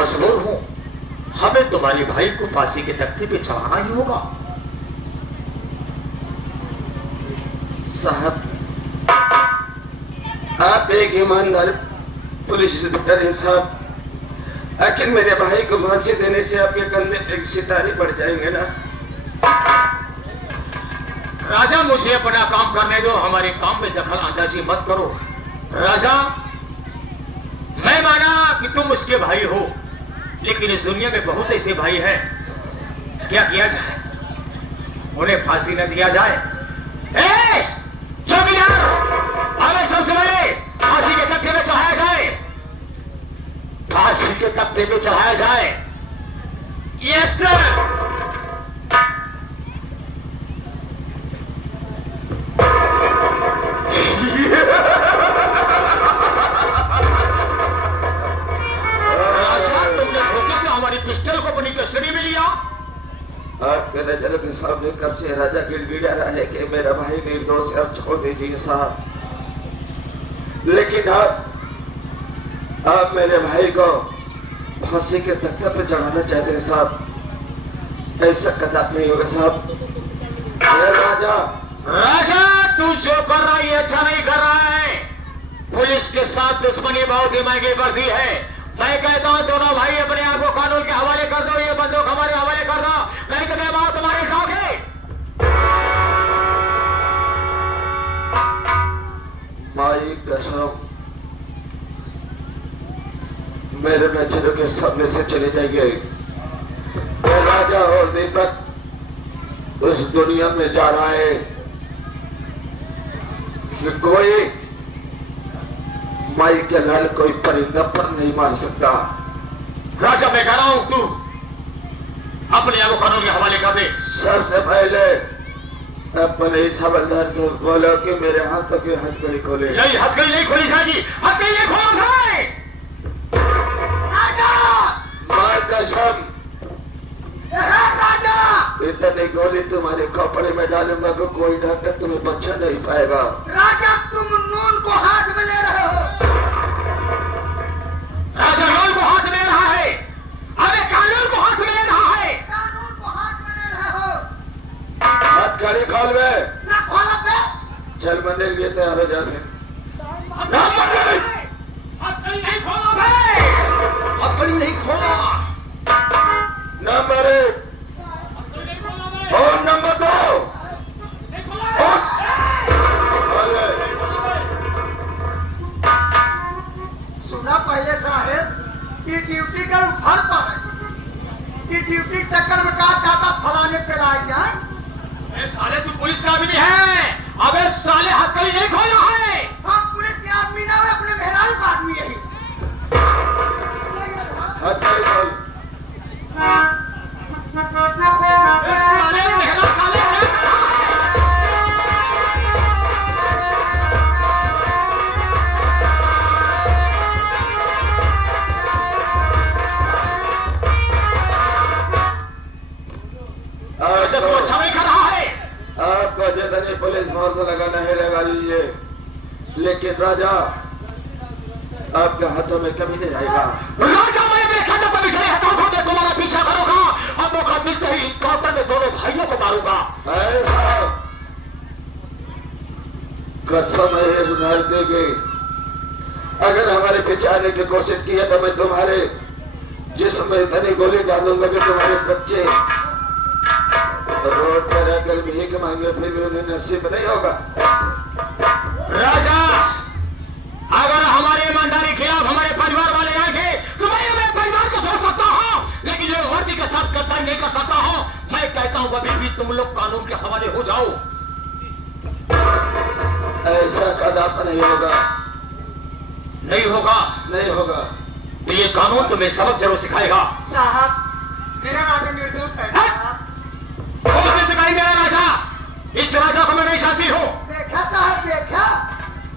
मजबूर हूं, हमें तुम्हारे भाई को फांसी के तख्ते पे चढ़ाना ही होगा। साहब, आप एक ईमानदार पुलिस इंस्पेक्टर हैं साहब, आखिर मेरे भाई को फांसी देने से आपके कंधे पे सितारे पड़ जाएंगे ना। राजा, मुझे अपना काम करने दो, हमारे काम में दखल अंदाजी मत करो। राजा, मैं माना कि तुम उसके भाई हो, लेकिन इस दुनिया में बहुत ऐसे भाई हैं। क्या किया जाए? उन्हें फांसी न दिया जाए? चौकीदार, हमें सबसे पहले फांसी के तख्ते पे चढ़ाया जाए, फांसी के तख्ते पे चढ़ाया जाए। Yes sir. पिस्टल को अपनी कस्टडी में लिया। आपके नजर के सामने कब से राजा गिड़गिड़ा रहा है कि मेरा भाई निर्दोष है, अब छोड़ दीजिए साहब। लेकिन आप मेरे भाई को फांसी के तख्ते पर चढ़ाना चाहते हैं साहब, ऐसा कदापि नहीं होगा साहब। राजा, राजा, तू जो कर रहा है ये अच्छा नहीं कर रहा है। पुलिस के साथ दुश्मनी बहुत ही महंगी बढ़ती है। मैं कहता हूं दोनों भाई अपने आप को कानून के हवाले कर दो, ये बंदूक हमारे हवाले कर दो, नहीं तो मैं बात तुम्हारे साथ है। माई कसम, मेरे बच्चों के सामने से चले जाएंगे। राजा और दीपक उस दुनिया में जा रहा है कि कोई माई के लाल कोई परिंदा पर नहीं मार सकता। राजा, मैं कह रहा हूं तू अपने आप को कानून के हवाले कर दे। सबसे पहले अपने इस हवलदार से बोलो कि मेरे हाथों की हथकड़ी खोले। नहीं, हथकड़ी नहीं खोली जाएगी, हथकड़ी नहीं खोला जाए। मार कसम, इतनी गोली तुम्हारे कपड़े में डालूंगा कि कोई डॉक्टर तुम्हें बचा नहीं पाएगा। राजा, तुम नून को हाथ में ले रहे हो। राजा नून को हाथ में ले रहा है, अरे कानून को हाथ में ले रहा है। कानून को हाथ में ले रहे हो। हथकड़ी खोल बे। ना खोलो बे। चल बंदे लिए तैयार हो जाते। हथकड़ी नहीं खोला बे, हथकड़ी नहीं खोला। नंबर 1 और नंबर 2 सुना पहले साहेब कि ड्यूटी का उफर पर है, कि ड्यूटी चक्कर में कहा जाता फलाने पे लाई जाए। साले तू पुलिस का आदमी है, अबे साले हथकड़ी नहीं खोला है। हम पुलिस के आदमी ना हो, अपने मेहरारू का आदमी यही। हथकड़ी खोल। साले मेहरा साले तो अच्छा नहीं कर रहा है। आपको जितनी पुलिस फोर्स लगाना है लगा लीजिए, लेकिन राजा आपके हाथों में कभी नहीं आएगा। राजा, मैं देखा तो कभी खड़े हाथों से तुम्हारा पीछा करूंगा और मौका मिलते ही इनकाउंटर में दोनों भाइयों को मारूंगा। कसम है सुधार देंगे, अगर हमारे पीछे आने की कोशिश की है तो मैं तुम्हारे जिस्म में इतनी गोली डालूंगा कि तुम्हारे बच्चे रोड पर रहकर भीख मांगे फिर भी उन्हें नसीब नहीं होगा। राजा, अगर हमारी ईमानदारी खिलाफ हमारे परिवार वाले आएंगे तो मैं मेरे परिवार को छोड़ सकता हूँ, लेकिन जो वर्दी के साथ गद्दारी नहीं कर सकता हूँ। मैं कहता हूँ अभी भी तुम लोग कानून के हवाले हो जाओ। ऐसा कदापि नहीं होगा। नहीं होगा? नहीं होगा तो ये कानून तुम्हें सबक जरूर सिखाएगा। साहब, मेरा राजा निर्दोष है साहब। मेरा राजा, इस राजा को मैं नहीं चाहती हूँ। देखा साहब, देखा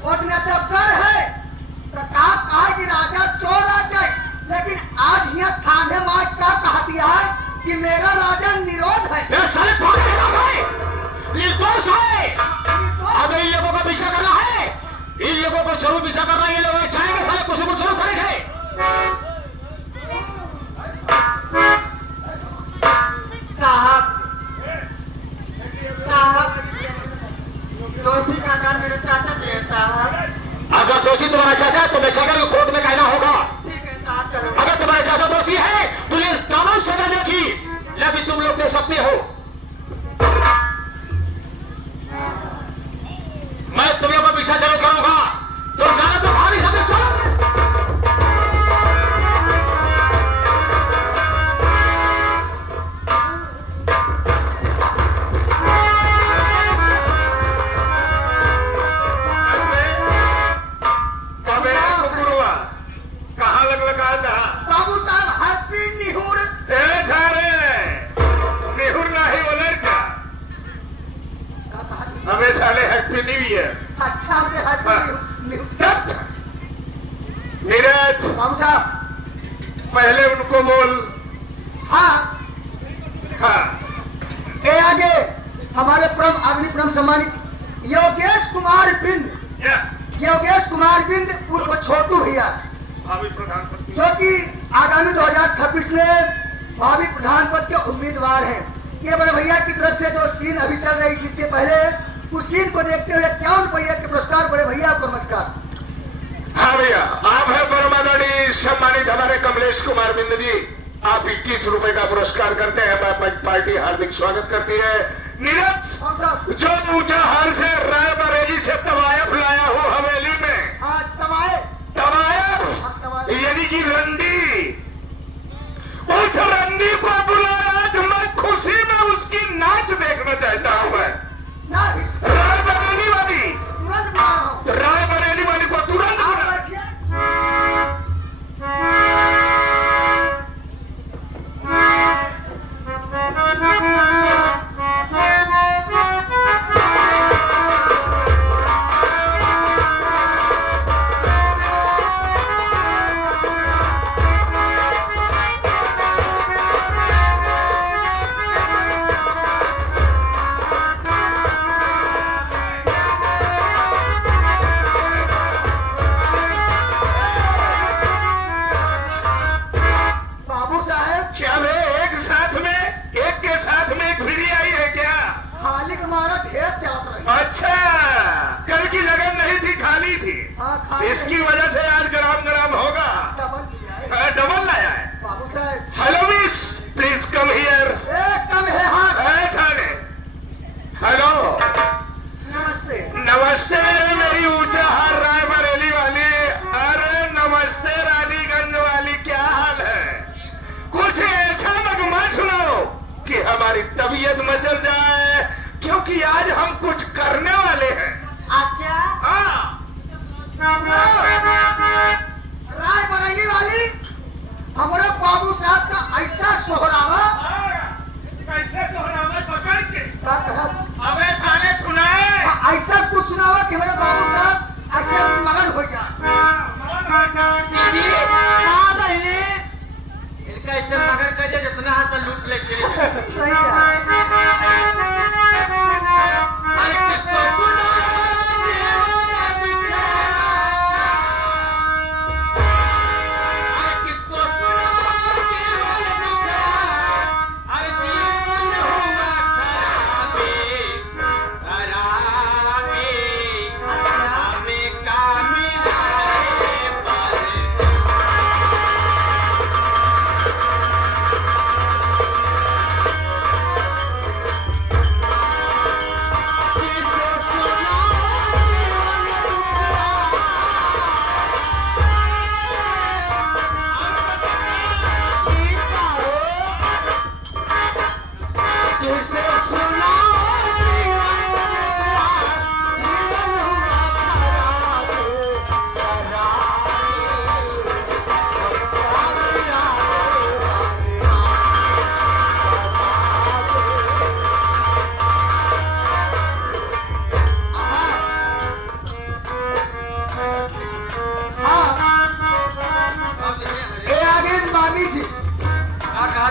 उसने जब डर है प्रताप कहा कि राजा चोर आ जाए, लेकिन आज यहाँ थाने मार क्या कहा दिया है कि मेरा राजा निरोध है। ये साले भाग भाई निर्दोष है। अब इन लोगों का पीछा करना है, इन लोगों को जरूर पीछा करना है। ये लोग चाहेंगे साले कुछ जरूर करेंगे। तुम्हें जगह कोर्ट में कहना होगा। ठीक है साहब, चलो। अगर तुम्हारे ज्यादा दोषी है तो ये कानून सजा देगी, या भी तुम लोग दे सकते हो। मैं तुम्हें ऊपर पीछा जरूर करूंगा, तो जाना तो भारी समय चलो। कहाँ लगा था बाबू साहब हंसी निहुर निहुर नहीं बोलर का हमें साले हैप्पी न्यू ईयर। अच्छा से हंसी निहुर। नीरज बाबू साहब, पहले उनको बोल। हाँ हाँ ये आगे हमारे परम अग्नि परम सम्मानित योगेश कुमार बिंद, या योगेश कुमार बिंद उर्फ छोटू भैया, भावी प्रधानमंत्री जो कि आगामी 2026 में भावी प्रधान पद के उम्मीदवार हैं। ये बड़े भैया की तरफ से जो सीन अभी चल रही थी, इसके पहले उस सीन को देखते हुए 51 रुपये के पुरस्कार बड़े भैया आपको नमस्कार। हाँ भैया, आप है परमादरणीय सम्मानित हमारे कमलेश कुमार बिंद जी, आप 21 रुपए का पुरस्कार करते हैं। पार्टी हार्दिक स्वागत करती है। नीरज हाँ साहब, जो ऊंचा हाल से रायबरेली से तवायफ लाया हो हवेली में, हाँ तवाए, तवायफ हाँ तवाए, यानी कि रंडी, उस रंडी को बुलाया तो मैं खुशी में उसकी नाच देखना चाहता हूं। मैं ना रायबरेली वाली, तुरंत बुला रहा हूँ। रायबरेली वाली को तुरंत आप बुला। बैठिए। बाबू साहब, क्या वे एक साथ में, एक के साथ में एक फिरी आई है क्या? खाली हमारा ढेर चल रहा है। अच्छा, कल की लगन नहीं थी, खाली थी। हाँ खाली इसकी वजह से आज गरम गरम होगा। डबल किया है। डबल लाया है। बाबू साहब, hello miss, please come here. एकदम है हाथ। थाने हेलो, नमस्ते। नमस्ते मेरी ऊंचा हार रायबरेली वाली। अरे नमस्ते रानीगंज वाली, क्या हाल है? कुछ ऐसा नगमा सुनाओ कि हमारी तबीयत मचल जाए, क्योंकि आज हम कुछ करने वाले हैं। अच्छा, हाँ, रायबरेली वाली हमारे बाबू साहब का ऐसा सोहरावा कैसे सोहरावा पकड़ के का कहत, अबे थाने सुनाए। ऐसा कुछ सुनावा कि हमारे बाबू साहब ऐसे मगन हो जाए। दीदी, हाँ बहने, इनका इससे मगर कर दे, जितना हाथ से लूट ले चले। सही है। अरे किसको सुना दीवाना बिछड़ा, अरे किसको सुना दीवाना बिछड़ा, अरे जीवन हुआ खराबे, खराबे, हमें कामिलाए पर।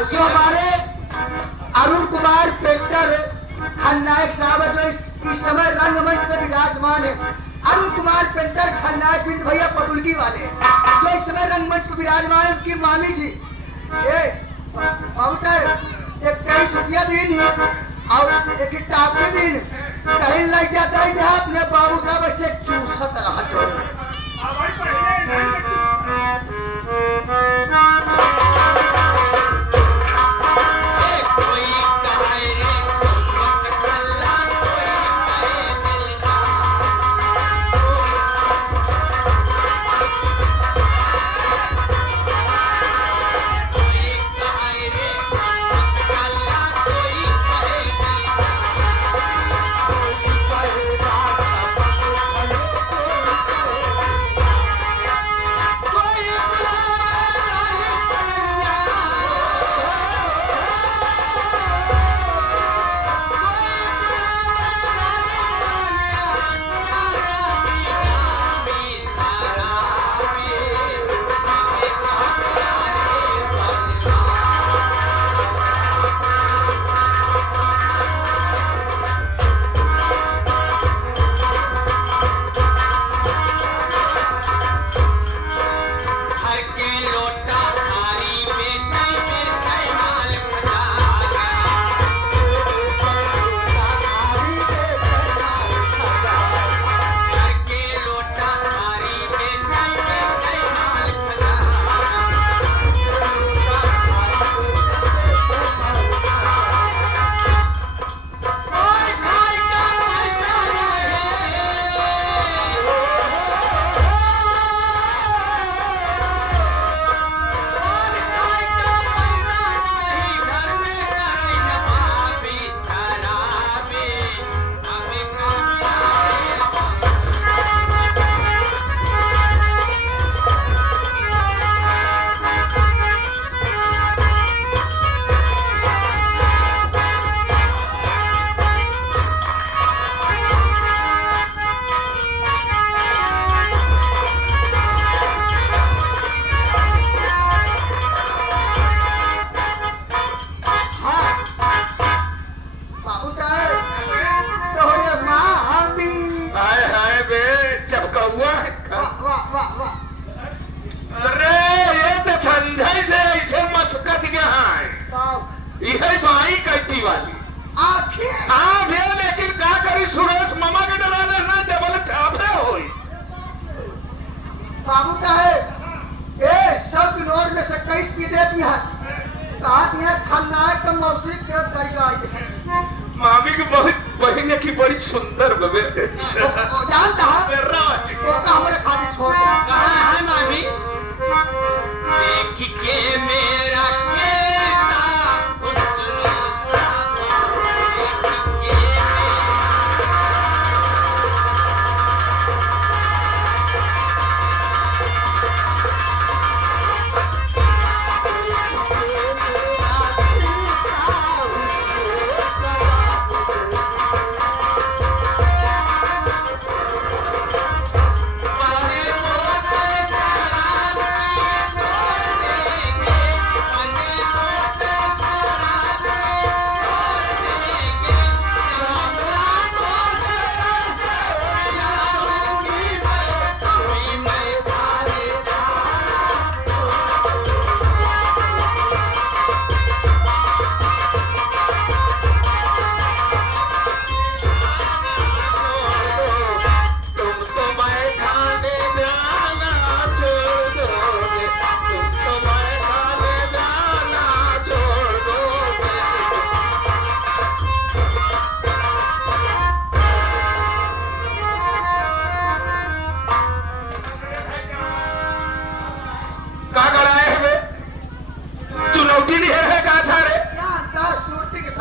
जो हमारे अरुण कुमार पेंटर खलनायक साहब जो इस समय रंगमंच में विराजमान है। अरुण कुमार पेंटर खलनायक बिंद भैया पटुलगी वाले जो इस समय रंगमंच में विराजमान है, उनकी मामी जी ये बाबू साहब एक 23 रुपया दिन और एक टापी दिन कहीं लग जाता है जहाँ अपने बाबू साहब ऐसे चूसत रहा। इहे बाई कैटी वाली आखिर हाँ भे लेकिन का करी सुरेश मामा के डराने ना डबल छापे होई बाबू साहेब ए सब नोट में से कई की देती है कहा दिया खलनायक का मौसी के तरीका मामी की बहुत बहन की बड़ी सुंदर बबे जानता है तो हमारे खाली छोड़ दिया कहाँ है मामी देख के मेरा केता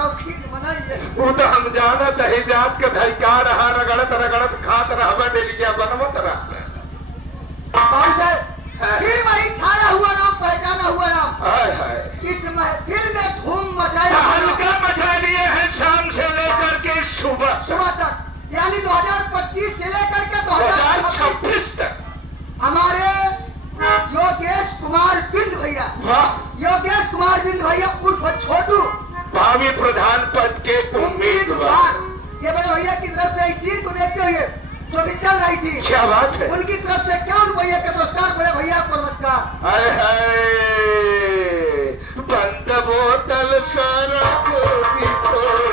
वो तो हम जाना दहेजात के धैका रहा रगड़त रगड़त खात रहबे डेलिया बनवत रहा फिर वही छाया हुआ नाम पहचाना हुआ नाम हाय हाय इस महफिल में धूम मचाई हल्का मचा लिए हैं शाम से लेकर के सुबह सुबह तक यानी 2025 से लेकर के 2026 तक हमारे योगेश कुमार बिंद भैया योगेश कुमार बिंद भैया उर्फ छोटू भावी प्रधान पद के उम्मीदवार ये बड़े भैया की तरफ से इस चीज को देखते हुए जो भी चल रही थी क्या बात है उनकी तरफ से क्यों भैया के नमस्कार बड़े भैया को नमस्कार हाय हाय बंद बोतल सड़क की तोड़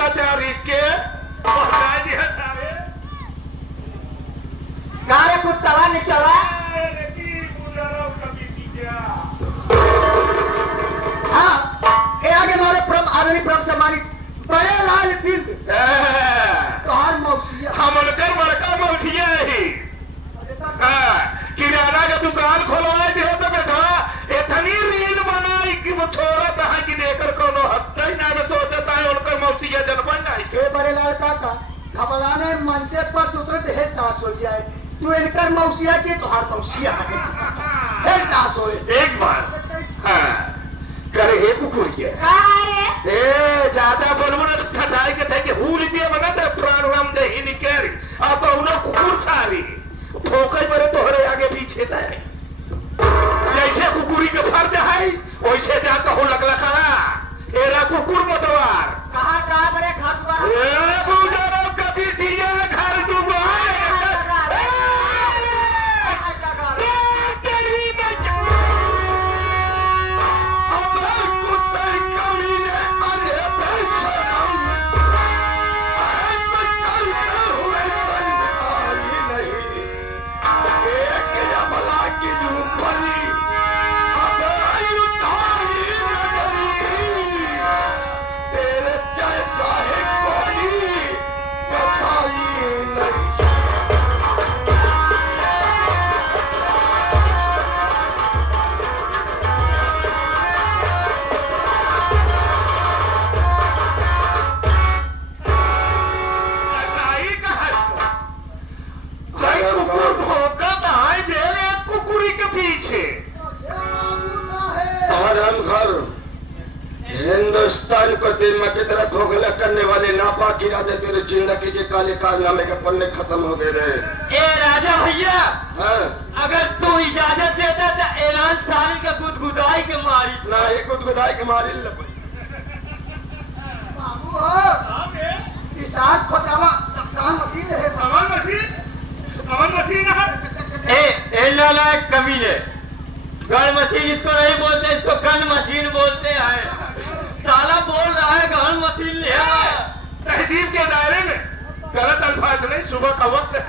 गुंडाचारी के पहुंचा दिया सारे कारे कुत्ता निचला हाँ ये आगे हमारे प्रभ आदरणीय प्रभ से हमारी बड़े लाल बिंद तोहार मौसिया हम उनकर बड़का मौसिया ही किराना का दुकान खोलवाए दिए तो बेटा इतनी रील बनाई कि वो छोड़ा था कि देकर कोनो हफ्ता ही ना में सोचता है उनकर मौसिया जन बन जाए ये बड़े लाल काका घबराने मंचे पर उतरते है दास हो जाए तू इनकर मौसिया की तोहार मौसिया है दास हो एक बार करे हे कुकुर के ज्यादा बोलबो ना ठटाई के थे कि हुल दिए बना दे प्राण राम दे ही निकेरी अब तो उन्हें कुकुर सारी ठोकर पर तोहरे आगे पीछे जाए जैसे कुकुरी के फर्ज है वैसे जाता हो लगलखा एरा कुकुर मतवार कहाँ कहाँ बड़े घर कभी दिया घर डूबा हिंदुस्तान को दिल की तरह खोखला करने वाले नापाक इरादे तेरे जिंदगी के काले कारनामे के पन्ने खत्म हो गए रे। ए राजा भैया अगर तू इजाजत देता तो ऐलान साल के गुदगुदाई के मारी ना ही गुदगुदाई के मारी किसान खोटावा कप्तान मशीन है कमल मशीन ए नालायक कमीने गन मशीन इसको नहीं बोलते इसको गन मशीन बोलते हैं साला बोल रहा है गन मशीन ले तहजीब के दायरे में गलत अल्फाज नहीं सुबह का वक्त है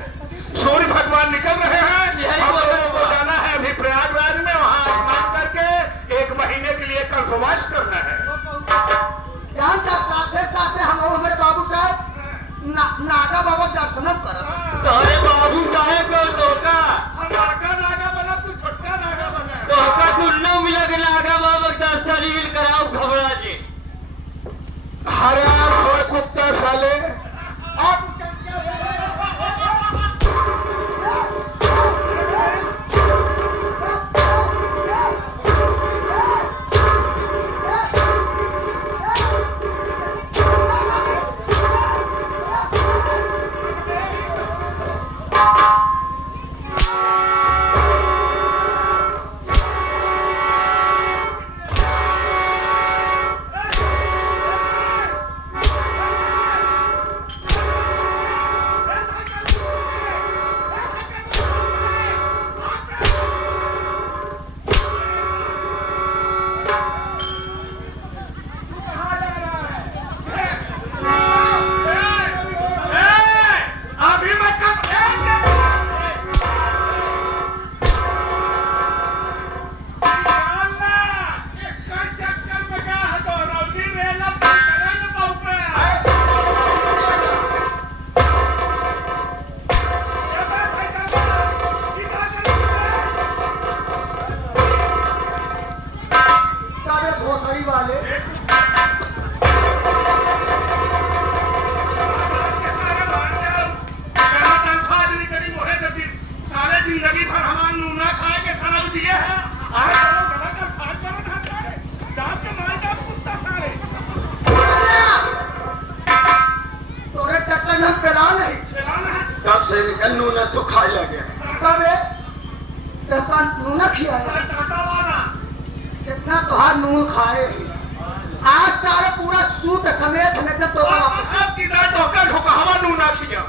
सूर्य भगवान निकल रहे हैं हम लोगों को जाना है अभी प्रयागराज में वहाँ स्नान करके 1 महीने के लिए कल्पवास करना है जानता साथे साथे हम हमारे बाबू साहब नागा बाबा दर्शन कर अरे बाबू साहेब को धोखा नागा बना तू छोटका नागा बना धोखा कुल्लू मिला के नागा बाबा दर्शन कराओ घबरा जी हराम खोर कुत्ता साले नूना तो खाया गया नूना खिलाया कितना तुहार नून खाए आज सारा पूरा सूत समेत तो धोखा नूना खिया